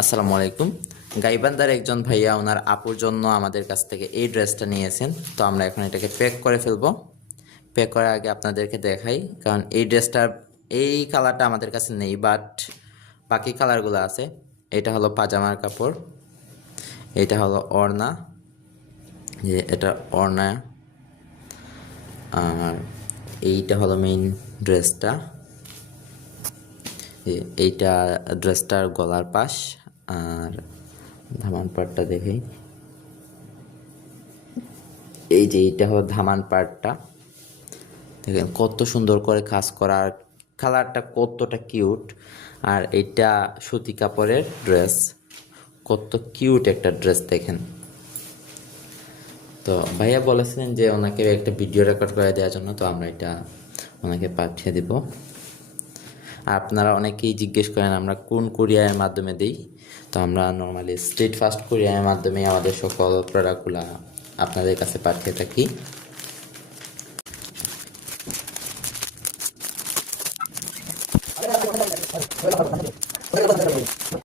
আসসালামু আলাইকুম। গাইবান্ধার একজন ভাইয়া ওনার আপুর জন্য আমাদের কাছ থেকে এই ড্রেসটা নিয়েছেন। তো আমরা এখন এটাকে প্যাক করে ফেলবো। প্যাক করার আগে আপনাদেরকে দেখাই, কারণ এই ড্রেসটার এই কালারটা আমাদের কাছে নেই, বাট বাকি কালারগুলো আছে। এটা হলো পাজামার কাপড়, এটা হলো ওড়না, যে এটা ওড়না, আর এইটা হলো মেইন ড্রেসটা। এইটা ড্রেসটার গলার পাশ, আর ধামান পাটটা দেখেই, এই যে এইটা হলো ধামান পাটটা। দেখেন কত সুন্দর করে কাজ করা, আর কালারটা কতটা কিউট। আর এইটা সুতি কাপড়ের ড্রেস, কত কিউট একটা ড্রেস দেখেন। তো ভাইয়া বলেছিলেন যে ওনাকে একটা ভিডিও রেকর্ড করে দেওয়ার জন্য, তো আমরা এটা ওনাকে পাঠিয়ে দেব। আর আপনারা অনেকেই জিজ্ঞেস করেন আমরা কোন কুরিয়ারের মাধ্যমে দিই। তো আমরা নর্মালি স্টেট ফাস্ট কুরিয়ারের মাধ্যমে আমাদের সকল প্রোডাক্টগুলো আপনাদের কাছে পাঠিয়ে থাকি।